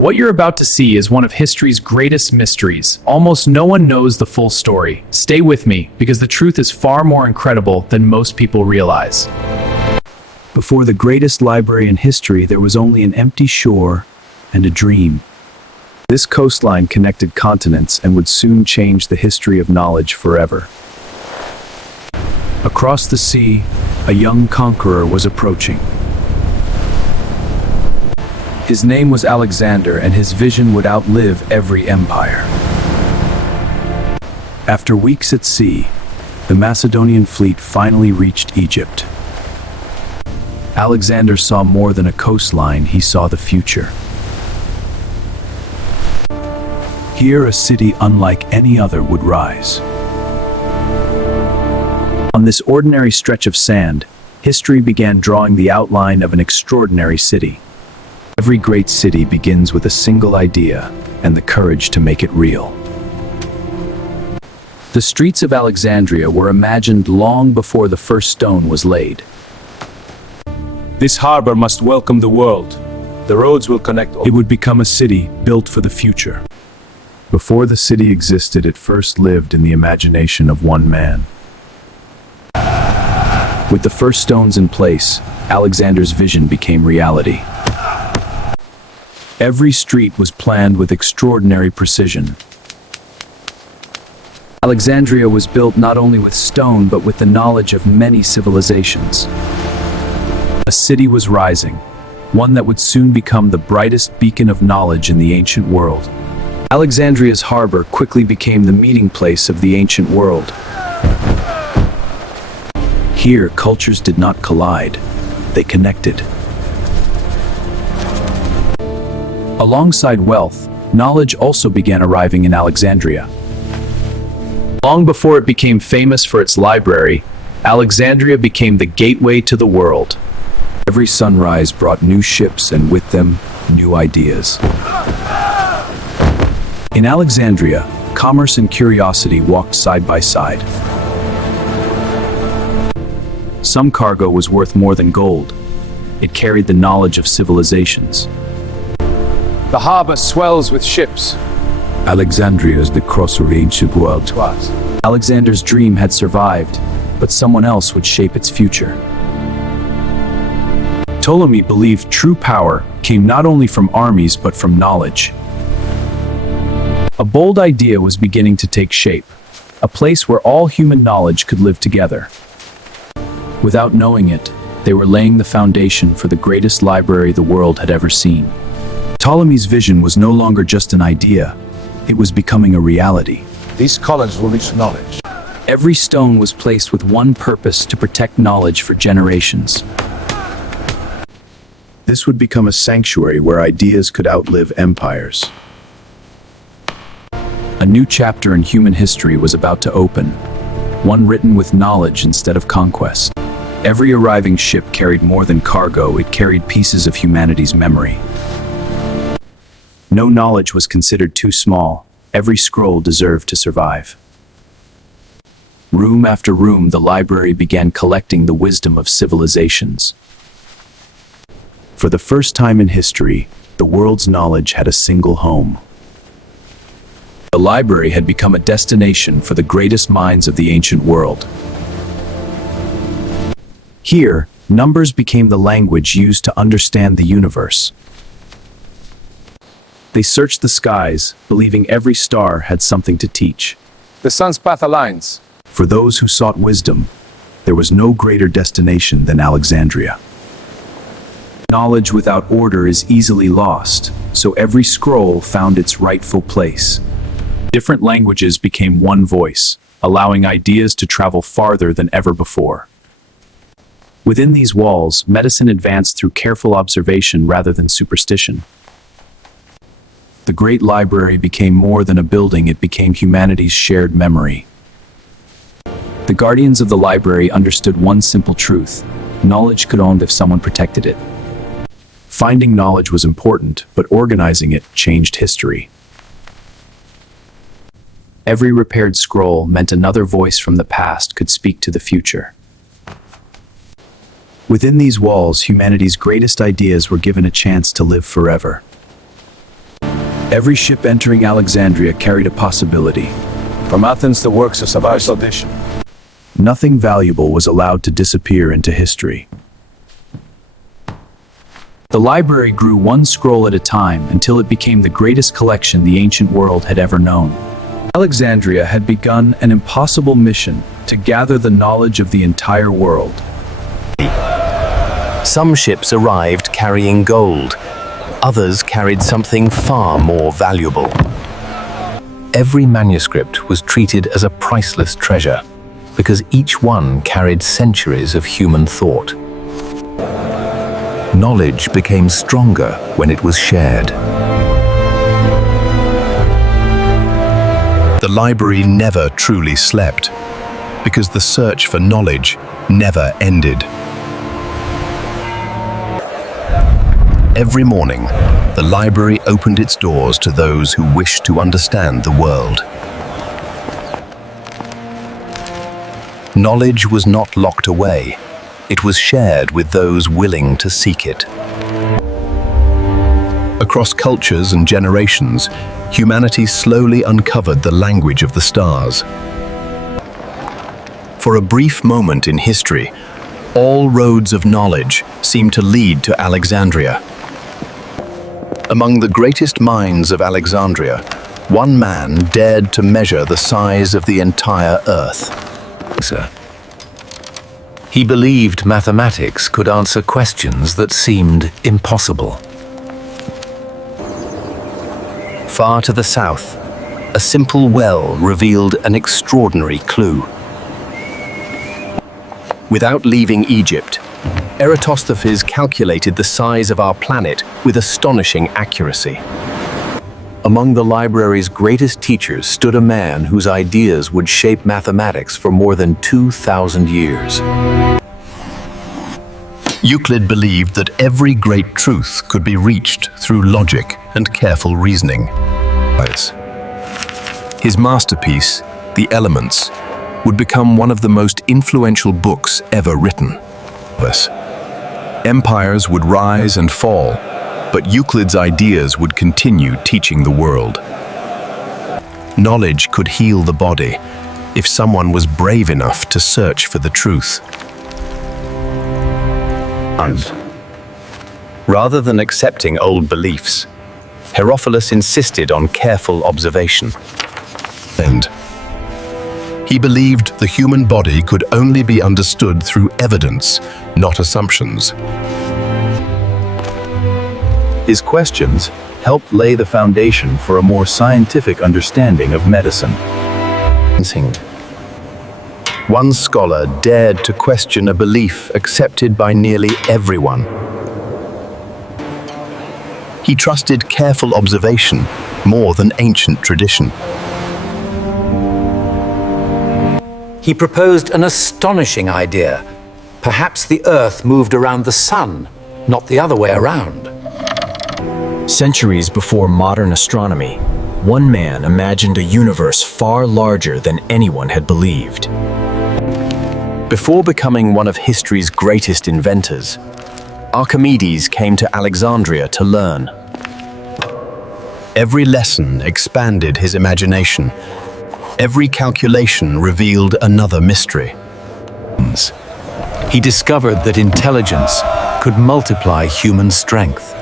What you're about to see is one of history's greatest mysteries. Almost no one knows the full story. Stay with me, because the truth is far more incredible than most people realize. Before the greatest library in history, there was only an empty shore and a dream. This coastline connected continents and would soon change the history of knowledge forever. Across the sea, a young conqueror was approaching. His name was Alexander, and his vision would outlive every empire. After weeks at sea, the Macedonian fleet finally reached Egypt. Alexander saw more than a coastline, he saw the future. Here, a city unlike any other would rise. On this ordinary stretch of sand, history began drawing the outline of an extraordinary city. Every great city begins with a single idea and the courage to make it real. The streets of Alexandria were imagined long before the first stone was laid. This harbor must welcome the world. The roads will connect all. It would become a city built for the future. Before the city existed, it first lived in the imagination of one man. With the first stones in place, Alexander's vision became reality. Every street was planned with extraordinary precision. Alexandria was built not only with stone, but with the knowledge of many civilizations. A city was rising, one that would soon become the brightest beacon of knowledge in the ancient world. Alexandria's harbor quickly became the meeting place of the ancient world. Here, cultures did not collide, they connected. Alongside wealth, knowledge also began arriving in Alexandria. Long before it became famous for its library, Alexandria became the gateway to the world. Every sunrise brought new ships and with them, new ideas. In Alexandria, commerce and curiosity walked side by side. Some cargo was worth more than gold. It carried the knowledge of civilizations. The harbor swells with ships. Alexandria is the cross of the ancient world to us. Alexander's dream had survived, but someone else would shape its future. Ptolemy believed true power came not only from armies but from knowledge. A bold idea was beginning to take shape, a place where all human knowledge could live together. Without knowing it, they were laying the foundation for the greatest library the world had ever seen. Ptolemy's vision was no longer just an idea, it was becoming a reality. These scholars will reach knowledge. Every stone was placed with one purpose: to protect knowledge for generations. This would become a sanctuary where ideas could outlive empires. A new chapter in human history was about to open, one written with knowledge instead of conquest. Every arriving ship carried more than cargo, it carried pieces of humanity's memory. No knowledge was considered too small. Every scroll deserved to survive. Room after room, the library began collecting the wisdom of civilizations. For the first time in history, the world's knowledge had a single home. The library had become a destination for the greatest minds of the ancient world. Here, numbers became the language used to understand the universe. They searched the skies, believing every star had something to teach. The sun's path aligns. For those who sought wisdom, there was no greater destination than Alexandria. Knowledge without order is easily lost, so every scroll found its rightful place. Different languages became one voice, allowing ideas to travel farther than ever before. Within these walls, medicine advanced through careful observation rather than superstition. The Great Library became more than a building, it became humanity's shared memory. The guardians of the library understood one simple truth: knowledge could own if someone protected it. Finding knowledge was important, but organizing it changed history. Every repaired scroll meant another voice from the past could speak to the future. Within these walls, humanity's greatest ideas were given a chance to live forever. Every ship entering Alexandria carried a possibility. From Athens, the works of Archaeology. Nothing valuable was allowed to disappear into history. The library grew one scroll at a time until it became the greatest collection the ancient world had ever known. Alexandria had begun an impossible mission to gather the knowledge of the entire world. Some ships arrived carrying gold. Others carried something far more valuable. Every manuscript was treated as a priceless treasure because each one carried centuries of human thought. Knowledge became stronger when it was shared. The library never truly slept because the search for knowledge never ended. Every morning, the library opened its doors to those who wished to understand the world. Knowledge was not locked away. It was shared with those willing to seek it. Across cultures and generations, humanity slowly uncovered the language of the stars. For a brief moment in history, all roads of knowledge seemed to lead to Alexandria. Among the greatest minds of Alexandria, one man dared to measure the size of the entire Earth. He believed mathematics could answer questions that seemed impossible. Far to the south, a simple well revealed an extraordinary clue. Without leaving Egypt, Eratosthenes calculated the size of our planet with astonishing accuracy. Among the library's greatest teachers stood a man whose ideas would shape mathematics for more than 2,000 years. Euclid believed that every great truth could be reached through logic and careful reasoning. His masterpiece, The Elements, would become one of the most influential books ever written. Empires would rise and fall, but Euclid's ideas would continue teaching the world. Knowledge could heal the body if someone was brave enough to search for the truth. Rather than accepting old beliefs, Herophilus insisted on careful observation. He believed the human body could only be understood through evidence, not assumptions. His questions helped lay the foundation for a more scientific understanding of medicine. One scholar dared to question a belief accepted by nearly everyone. He trusted careful observation more than ancient tradition. He proposed an astonishing idea. Perhaps the Earth moved around the Sun, not the other way around. Centuries before modern astronomy, one man imagined a universe far larger than anyone had believed. Before becoming one of history's greatest inventors, Archimedes came to Alexandria to learn. Every lesson expanded his imagination. Every calculation revealed another mystery. He discovered that intelligence could multiply human strength.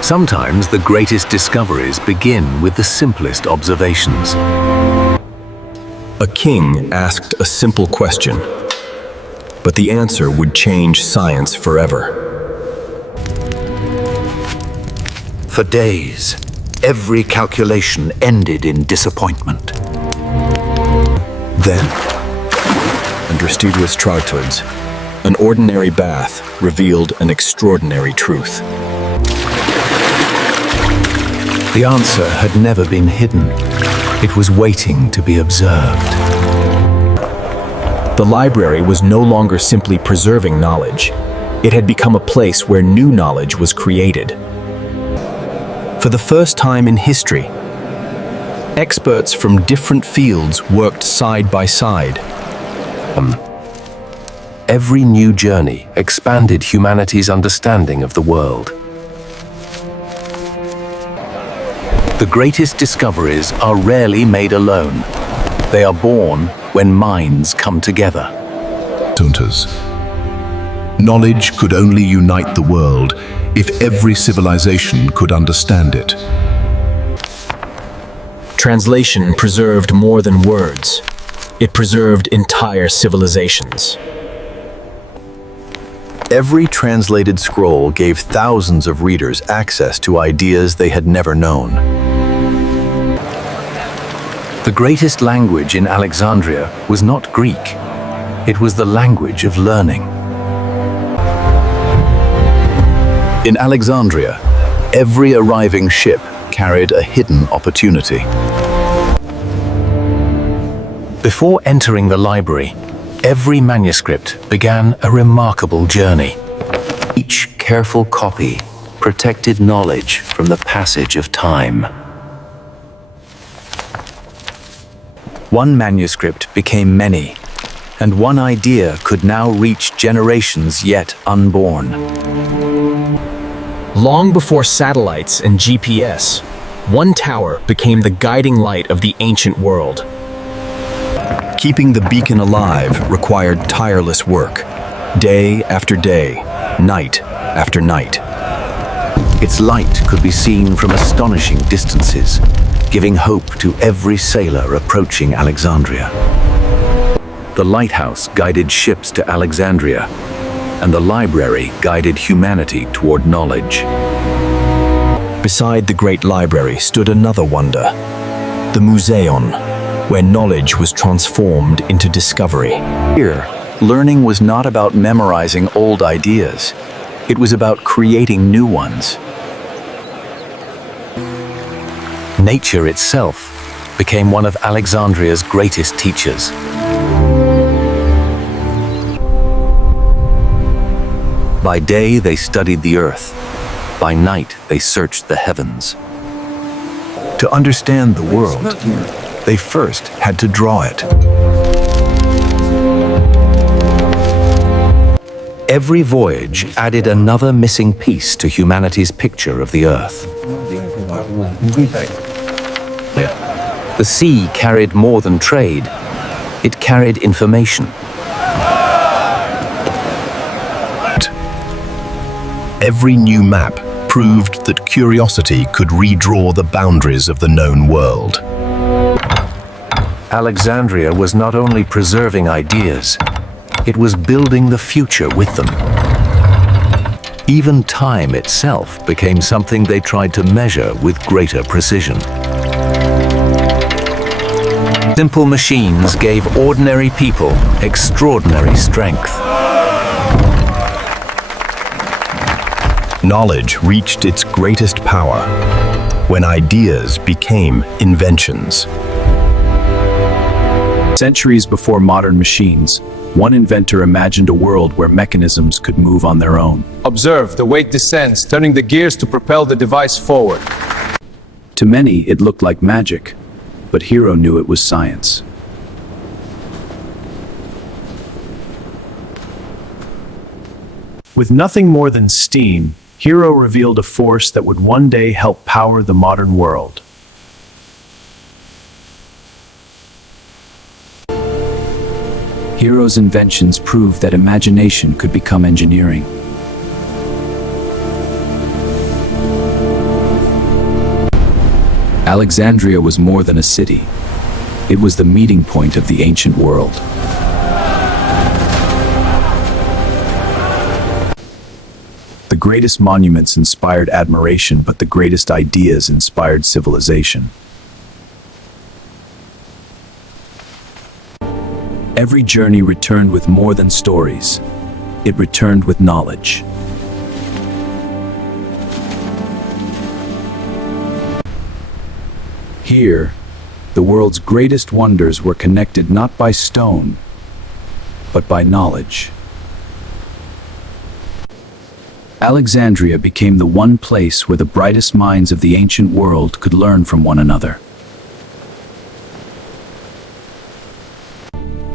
Sometimes the greatest discoveries begin with the simplest observations. A king asked a simple question, but the answer would change science forever. For days, every calculation ended in disappointment. Then, under Studius Trartuds, an ordinary bath revealed an extraordinary truth. The answer had never been hidden. It was waiting to be observed. The library was no longer simply preserving knowledge. It had become a place where new knowledge was created. For the first time in history, experts from different fields worked side by side. Every new journey expanded humanity's understanding of the world. The greatest discoveries are rarely made alone. They are born when minds come together. Knowledge could only unite the world if every civilization could understand it. Translation preserved more than words. It preserved entire civilizations. Every translated scroll gave thousands of readers access to ideas they had never known. The greatest language in Alexandria was not Greek. It was the language of learning. In Alexandria, every arriving ship carried a hidden opportunity. Before entering the library, every manuscript began a remarkable journey. Each careful copy protected knowledge from the passage of time. One manuscript became many, and one idea could now reach generations yet unborn. Long before satellites and GPS, one tower became the guiding light of the ancient world. Keeping the beacon alive required tireless work, day after day, night after night. Its light could be seen from astonishing distances, giving hope to every sailor approaching Alexandria. The lighthouse guided ships to Alexandria, and the library guided humanity toward knowledge. Beside the Great Library stood another wonder, the Museon, where knowledge was transformed into discovery. Here, learning was not about memorizing old ideas. It was about creating new ones. Nature itself became one of Alexandria's greatest teachers. By day, they studied the earth. By night, they searched the heavens. To understand the world, they first had to draw it. Every voyage added another missing piece to humanity's picture of the earth. The sea carried more than trade. It carried information. Every new map proved that curiosity could redraw the boundaries of the known world. Alexandria was not only preserving ideas, it was building the future with them. Even time itself became something they tried to measure with greater precision. Simple machines gave ordinary people extraordinary strength. Knowledge reached its greatest power when ideas became inventions. Centuries before modern machines, one inventor imagined a world where mechanisms could move on their own. Observe, the weight descends, turning the gears to propel the device forward. To many, it looked like magic, but Hero knew it was science. With nothing more than steam, Hero revealed a force that would one day help power the modern world. Hero's inventions proved that imagination could become engineering. Alexandria was more than a city. It was the meeting point of the ancient world. The greatest monuments inspired admiration, but the greatest ideas inspired civilization. Every journey returned with more than stories. It returned with knowledge. Here, the world's greatest wonders were connected not by stone, but by knowledge. Alexandria became the one place where the brightest minds of the ancient world could learn from one another.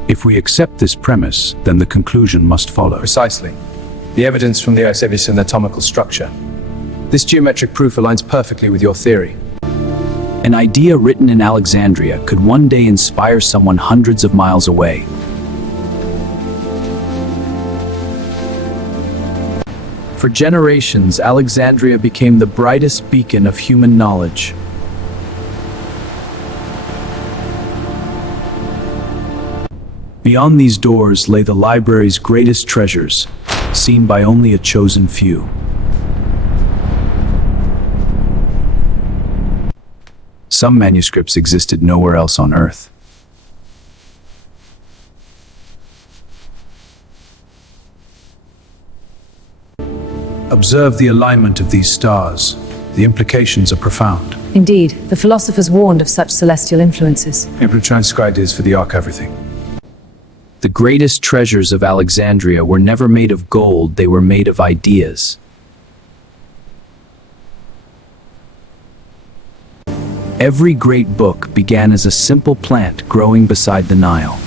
If we accept this premise, then the conclusion must follow. Precisely. The evidence from the Eusebius anatomical structure. This geometric proof aligns perfectly with your theory. An idea written in Alexandria could one day inspire someone hundreds of miles away. For generations, Alexandria became the brightest beacon of human knowledge. Beyond these doors lay the library's greatest treasures, seen by only a chosen few. Some manuscripts existed nowhere else on Earth. Observe the alignment of these stars. The implications are profound. Indeed, the philosophers warned of such celestial influences. Able to transcribe this for the Ark everything. The greatest treasures of Alexandria were never made of gold, they were made of ideas. Every great book began as a simple plant growing beside the Nile.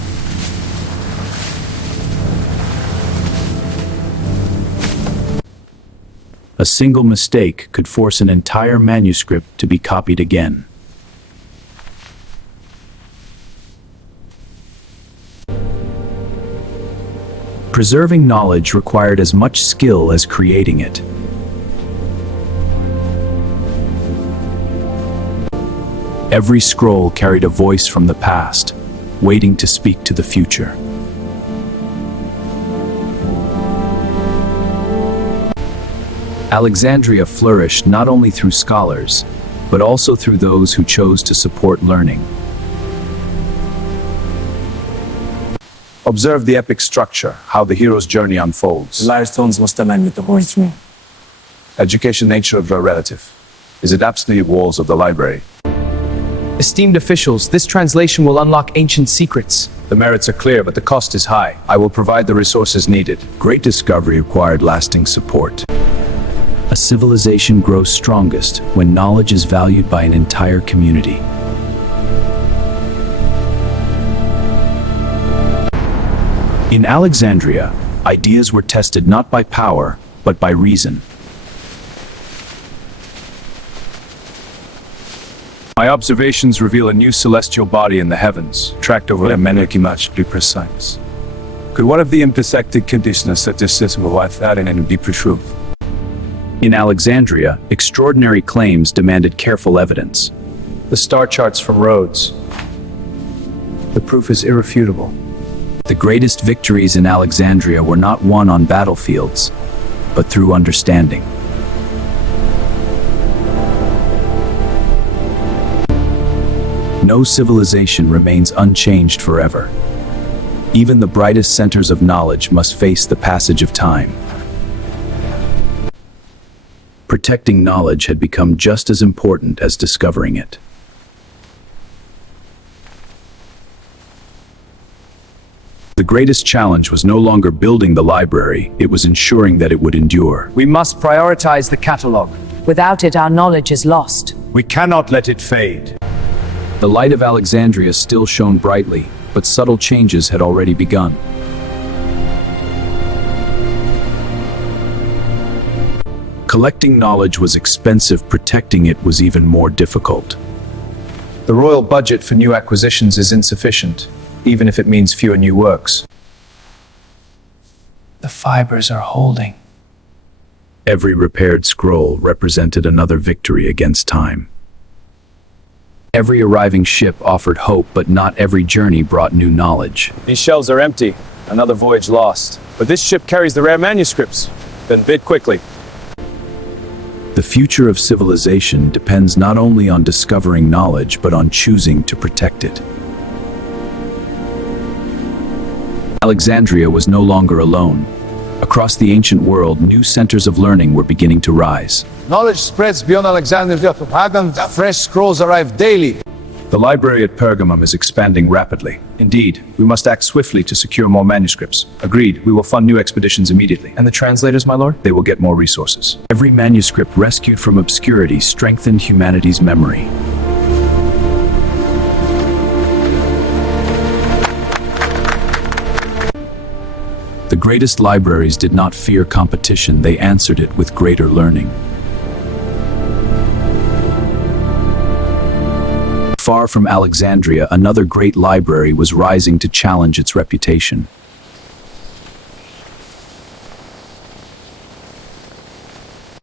A single mistake could force an entire manuscript to be copied again. Preserving knowledge required as much skill as creating it. Every scroll carried a voice from the past, waiting to speak to the future. Alexandria flourished not only through scholars, but also through those who chose to support learning. Observe the epic structure, how the hero's journey unfolds. Limestones must align with the horseman. Education nature of the relative. Is it absolutely walls of the library? Esteemed officials, this translation will unlock ancient secrets. The merits are clear, but the cost is high. I will provide the resources needed. Great discovery required lasting support. A civilization grows strongest when knowledge is valued by an entire community. In Alexandria, ideas were tested not by power, but by reason. My observations reveal a new celestial body in the heavens, tracked over a much precise. Could one of the intersected conditions such as system of life that and be proved? In Alexandria, extraordinary claims demanded careful evidence. The star charts from Rhodes. The proof is irrefutable. The greatest victories in Alexandria were not won on battlefields, but through understanding. No civilization remains unchanged forever. Even the brightest centers of knowledge must face the passage of time. Protecting knowledge had become just as important as discovering it. The greatest challenge was no longer building the library, it was ensuring that it would endure. We must prioritize the catalog. Without it, our knowledge is lost. We cannot let it fade. The light of Alexandria still shone brightly, but subtle changes had already begun. Collecting knowledge was expensive, protecting it was even more difficult. The royal budget for new acquisitions is insufficient, even if it means fewer new works. The fibers are holding. Every repaired scroll represented another victory against time. Every arriving ship offered hope, but not every journey brought new knowledge. These shelves are empty. Another voyage lost. But this ship carries the rare manuscripts. Then bid quickly. The future of civilization depends not only on discovering knowledge, but on choosing to protect it. Alexandria was no longer alone. Across the ancient world, new centers of learning were beginning to rise. Knowledge spreads beyond Alexandria to Pagan. Fresh scrolls arrive daily. The library at Pergamum is expanding rapidly. Indeed, we must act swiftly to secure more manuscripts. Agreed, we will fund new expeditions immediately. And the translators, my lord? They will get more resources. Every manuscript rescued from obscurity strengthened humanity's memory. greatest libraries did not fear competition, they answered it with greater learning. Far from Alexandria, another great library was rising to challenge its reputation.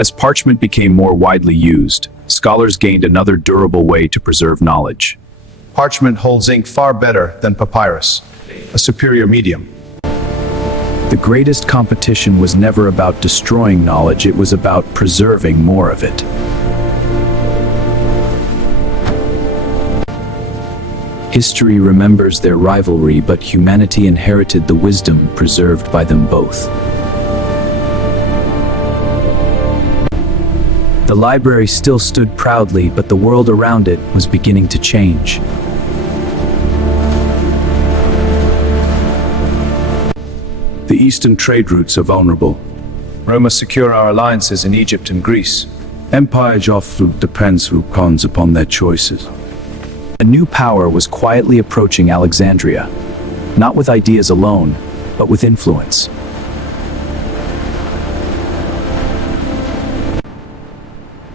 As parchment became more widely used, scholars gained another durable way to preserve knowledge. Parchment holds ink far better than papyrus, a superior medium. The greatest competition was never about destroying knowledge, it was about preserving more of it. History remembers their rivalry, but humanity inherited the wisdom preserved by them both. The library still stood proudly, but the world around it was beginning to change. The eastern trade routes are vulnerable. Rome must secure our alliances in Egypt and Greece. Empire often depends upon their choices. A new power was quietly approaching Alexandria, not with ideas alone, but with influence.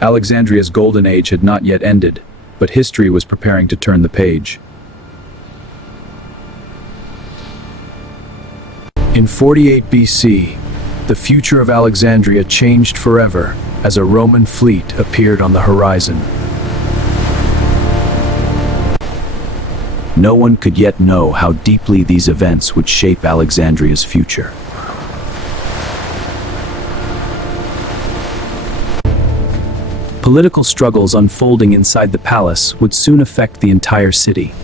Alexandria's golden age had not yet ended, but history was preparing to turn the page. In 48 BC, the future of Alexandria changed forever as a Roman fleet appeared on the horizon. No one could yet know how deeply these events would shape Alexandria's future. Political struggles unfolding inside the palace would soon affect the entire city.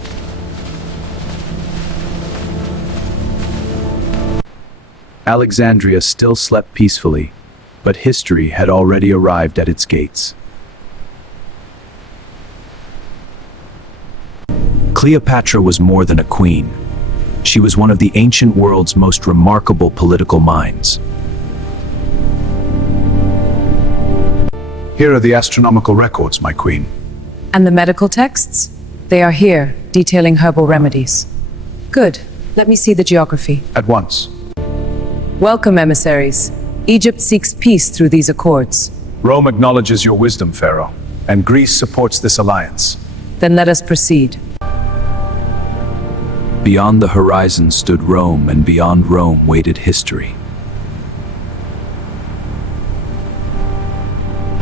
Alexandria still slept peacefully, but history had already arrived at its gates. Cleopatra was more than a queen. She was one of the ancient world's most remarkable political minds. Here are the astronomical records, my queen. And the medical texts? They are here, detailing herbal remedies. Good. Let me see the geography. At once. Welcome, emissaries. Egypt seeks peace through these accords. Rome acknowledges your wisdom, Pharaoh, and Greece supports this alliance. Then let us proceed. Beyond the horizon stood Rome, and beyond Rome waited history.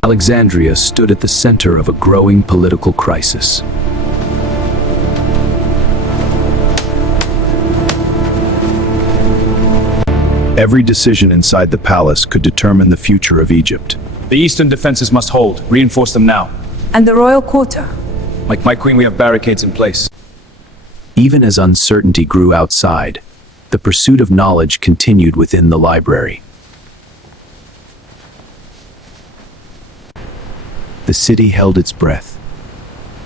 Alexandria stood at the center of a growing political crisis. Every decision inside the palace could determine the future of Egypt. The eastern defenses must hold. Reinforce them now. And the royal quarter? Like my queen, we have barricades in place. Even as uncertainty grew outside, the pursuit of knowledge continued within the library. The city held its breath,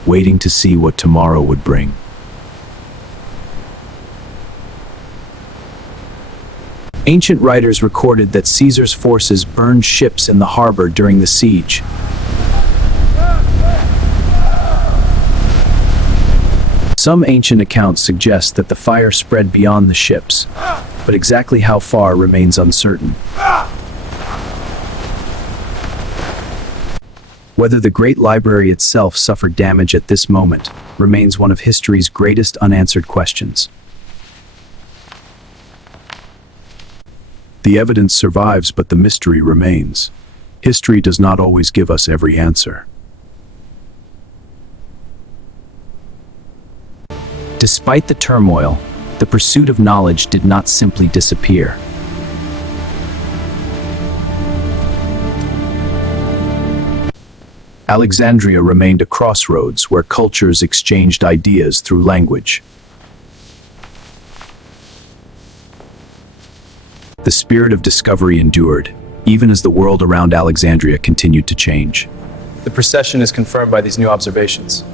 waiting to see what tomorrow would bring. Ancient writers recorded that Caesar's forces burned ships in the harbor during the siege. Some ancient accounts suggest that the fire spread beyond the ships, but exactly how far remains uncertain. Whether the Great Library itself suffered damage at this moment remains one of history's greatest unanswered questions. The evidence survives, but the mystery remains. History does not always give us every answer. Despite the turmoil, the pursuit of knowledge did not simply disappear. Alexandria remained a crossroads where cultures exchanged ideas through language. The spirit of discovery endured, even as the world around Alexandria continued to change. The precession is confirmed by these new observations.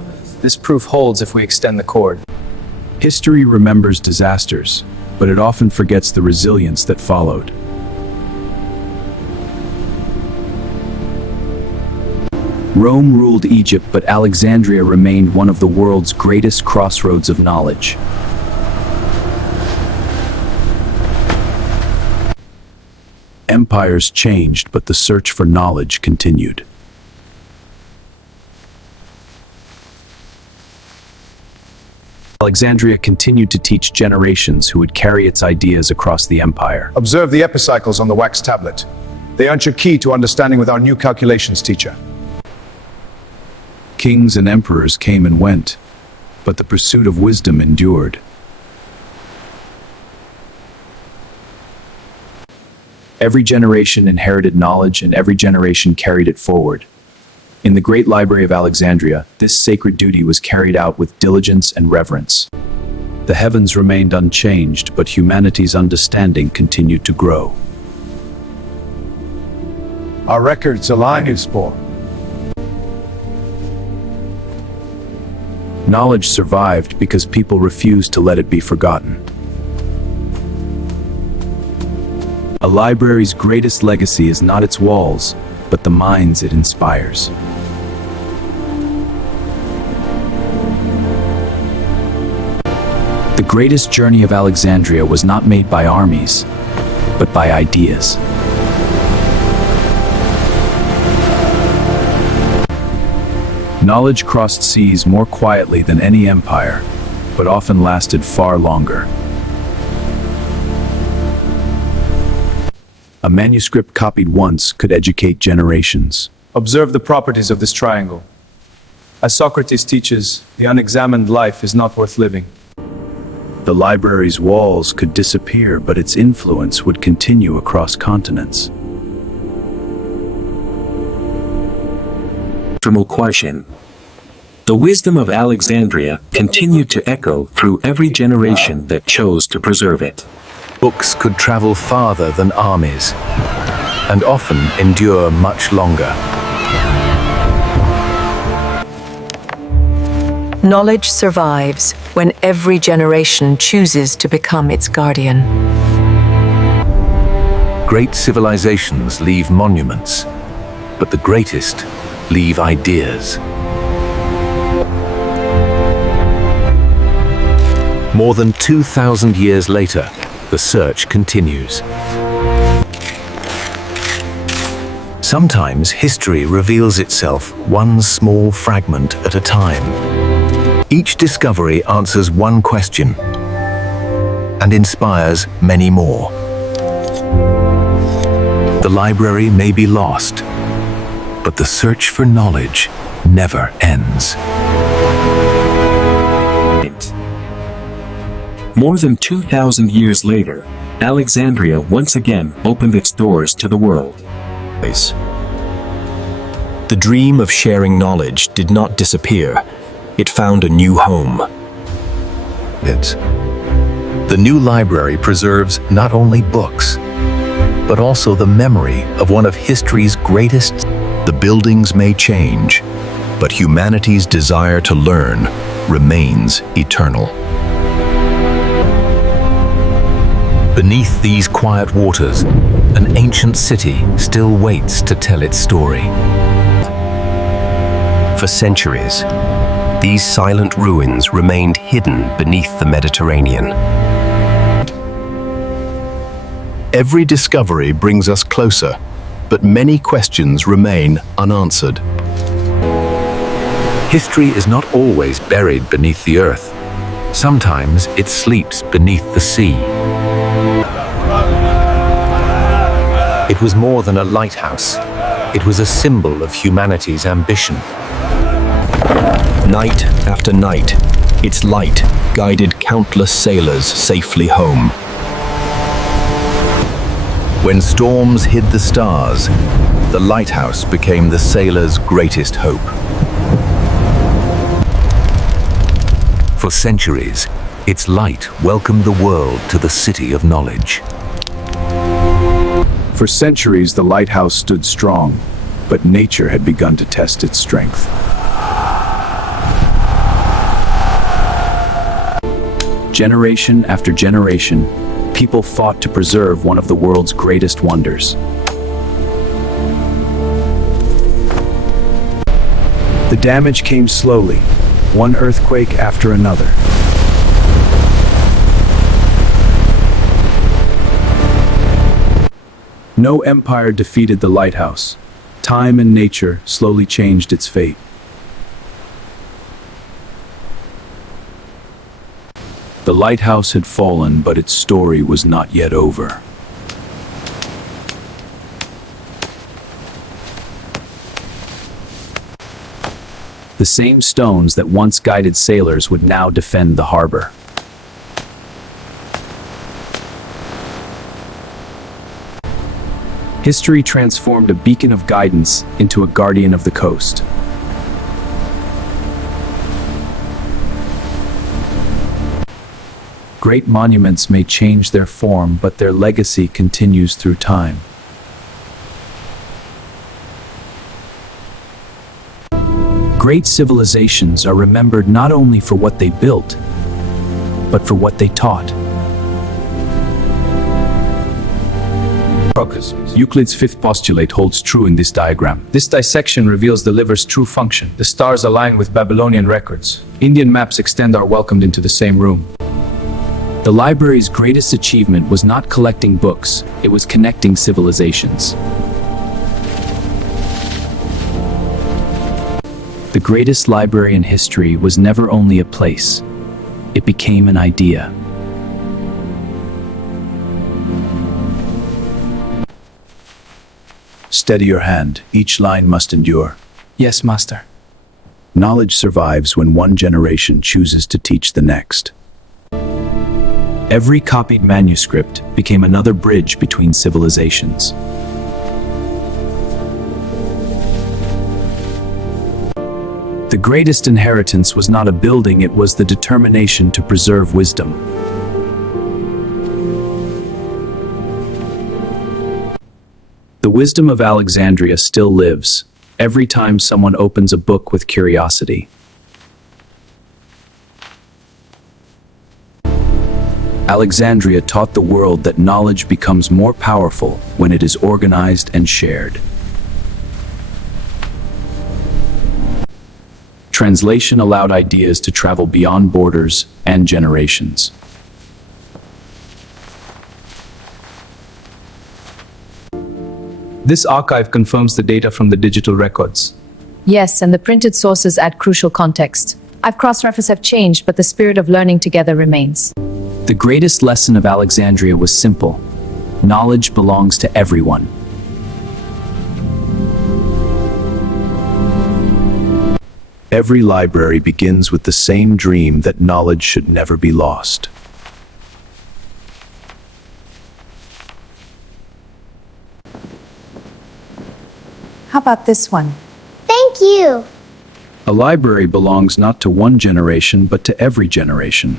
This proof holds if we extend the cord. History remembers disasters, but it often forgets the resilience that followed. Rome ruled Egypt, but Alexandria remained one of the world's greatest crossroads of knowledge. Empires changed, but the search for knowledge continued. Alexandria continued to teach generations who would carry its ideas across the empire. Observe the epicycles on the wax tablet. They aren't your key to understanding with our new calculations, teacher. Kings and emperors came and went, but the pursuit of wisdom endured. Every generation inherited knowledge, and every generation carried it forward. In the Great Library of Alexandria, this sacred duty was carried out with diligence and reverence. The heavens remained unchanged, but humanity's understanding continued to grow. Our records align his spore. Knowledge survived because people refused to let it be forgotten. A library's greatest legacy is not its walls, but the minds it inspires. The greatest journey of Alexandria was not made by armies, but by ideas. Knowledge crossed seas more quietly than any empire, but often lasted far longer. A manuscript copied once could educate generations. Observe the properties of this triangle. As Socrates teaches, the unexamined life is not worth living. The library's walls could disappear, but its influence would continue across continents. Question. The wisdom of Alexandria continued to echo through every generation that chose to preserve it. Books could travel farther than armies, and often endure much longer. Knowledge survives when every generation chooses to become its guardian. Great civilizations leave monuments, but the greatest leave ideas. More than 2,000 years later, the search continues. Sometimes history reveals itself one small fragment at a time. Each discovery answers one question and inspires many more. The library may be lost, but the search for knowledge never ends. More than 2,000 years later, Alexandria once again opened its doors to the world. The dream of sharing knowledge did not disappear. It found a new home. The new library preserves not only books, but also the memory of one of history's greatest. The buildings may change, but humanity's desire to learn remains eternal. Beneath these quiet waters, an ancient city still waits to tell its story. For centuries, these silent ruins remained hidden beneath the Mediterranean. Every discovery brings us closer, but many questions remain unanswered. History is not always buried beneath the earth. Sometimes it sleeps beneath the sea. It was more than a lighthouse. It was a symbol of humanity's ambition. Night after night, its light guided countless sailors safely home. When storms hid the stars, the lighthouse became the sailors' greatest hope. For centuries, its light welcomed the world to the city of knowledge. For centuries, the lighthouse stood strong, but nature had begun to test its strength. Generation after generation, people fought to preserve one of the world's greatest wonders. The damage came slowly, one earthquake after another. No empire defeated the lighthouse. Time and nature slowly changed its fate. The lighthouse had fallen, but its story was not yet over. The same stones that once guided sailors would now defend the harbor. History transformed a beacon of guidance into a guardian of the coast. Great monuments may change their form, but their legacy continues through time. Great civilizations are remembered not only for what they built, but for what they taught. Euclid's fifth postulate holds true in this diagram. This dissection reveals the liver's true function. The stars align with Babylonian records. Indian maps extend our welcomed into the same room. The library's greatest achievement was not collecting books, it was connecting civilizations. The greatest library in history was never only a place, it became an idea. Steady your hand, each line must endure. Yes, master. Knowledge survives when one generation chooses to teach the next. Every copied manuscript became another bridge between civilizations. The greatest inheritance was not a building, it was the determination to preserve wisdom. The wisdom of Alexandria still lives, every time someone opens a book with curiosity. Alexandria taught the world that knowledge becomes more powerful when it is organized and shared. Translation allowed ideas to travel beyond borders and generations. This archive confirms the data from the digital records. Yes, and the printed sources add crucial context. I've cross-referenced have changed, but the spirit of learning together remains. The greatest lesson of Alexandria was simple. Knowledge belongs to everyone. Every library begins with the same dream that knowledge should never be lost. How about this one? Thank you. A library belongs not to one generation, but to every generation.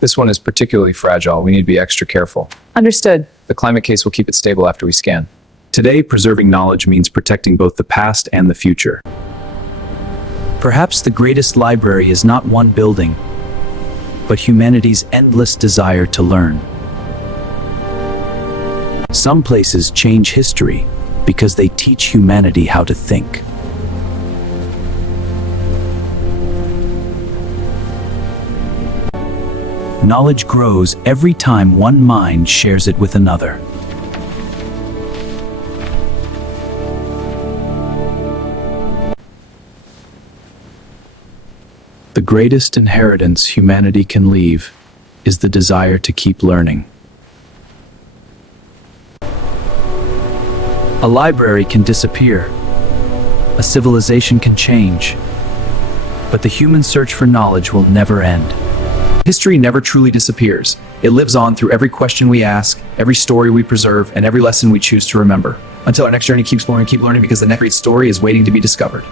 This one is particularly fragile. We need to be extra careful. Understood. The climate case will keep it stable after we scan. Today, preserving knowledge means protecting both the past and the future. Perhaps the greatest library is not one building, but humanity's endless desire to learn. Some places change history because they teach humanity how to think. Knowledge grows every time one mind shares it with another. The greatest inheritance humanity can leave is the desire to keep learning. A library can disappear. A civilization can change. But the human search for knowledge will never end. History never truly disappears. It lives on through every question we ask, every story we preserve, and every lesson we choose to remember. Until our next journey, keep exploring, keep learning, because the next great story is waiting to be discovered.